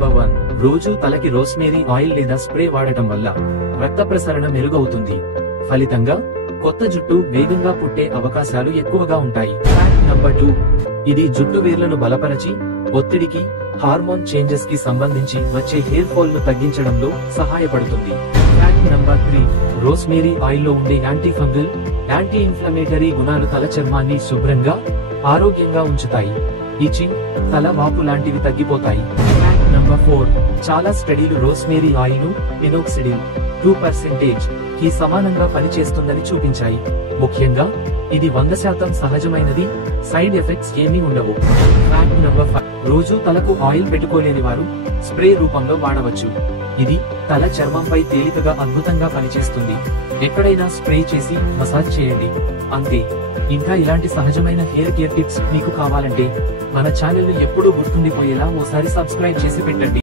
Number 1, రోజు తలకి rosemary oil లేదా స్ప్రే వాడటం వల్ల రక్త ప్రసరణ మెరుగవుతుంది. ఫలితంగా కొత్త జుట్టు వేగంగా పుట్టే అవకాశాలు ఎక్కువగా ఉంటాయి. ఫ్యాక్ట్ నంబర్ 2, ఇది జుట్టు వేర్లను బలపరచి ఒత్తిడికి, హార్మోన్ చేంజెస్ కి సంబంధించి వచ్చే హెయిర్ ఫాల్ ను తగ్గించడంలో సహాయపడుతుంది. ఫ్యాక్ట్ నంబర్ 3, రోస్మేరీ ఆయిల్ లో ఉండే యాంటీ ఫంగల్, యాంటీ ఇన్ఫ్లమేటరీ గుణాలు తల చర్మాన్ని శుభ్రంగా, ఆరోగ్యంగా ఉంచుతాయి. ఇచింగ్, తల వాపు లాంటివి తగ్గిపోతాయి. ఫ్యాక్ట్ నంబర్ 4, చాలా స్టడీలు రోస్మేరీ ఆయిల్ ను మినోక్సిడిల్ 2% కి సమానంగా పనిచేస్తుందని చూపించాయి. ముఖ్యంగా ఇది 100% సహజమైనది, సైడ్ ఎఫెక్ట్స్ ఏమీ ఉండవు. ఫ్యాక్ట్ నంబర్ 5, రోజు తలకు ఆయిల్ పెట్టుకోలేని వారు స్ప్రే రూపంలో వాడవచ్చు. ఇది తల చర్మంపై తేలికగా అద్భుతంగా పనిచేస్తుంది. ఎక్కడైనా స్ప్రే చేసి మసాజ్ చేయండి, అంతే. ఇంకా ఇలాంటి సహజమైన హెయిర్ కేర్ టిప్స్ మీకు కావాలంటే మన ఛానల్ ని ఎప్పుడూ గుర్తుండిపోయేలా ఓసారి సబ్స్క్రైబ్ చేసి పెట్టండి.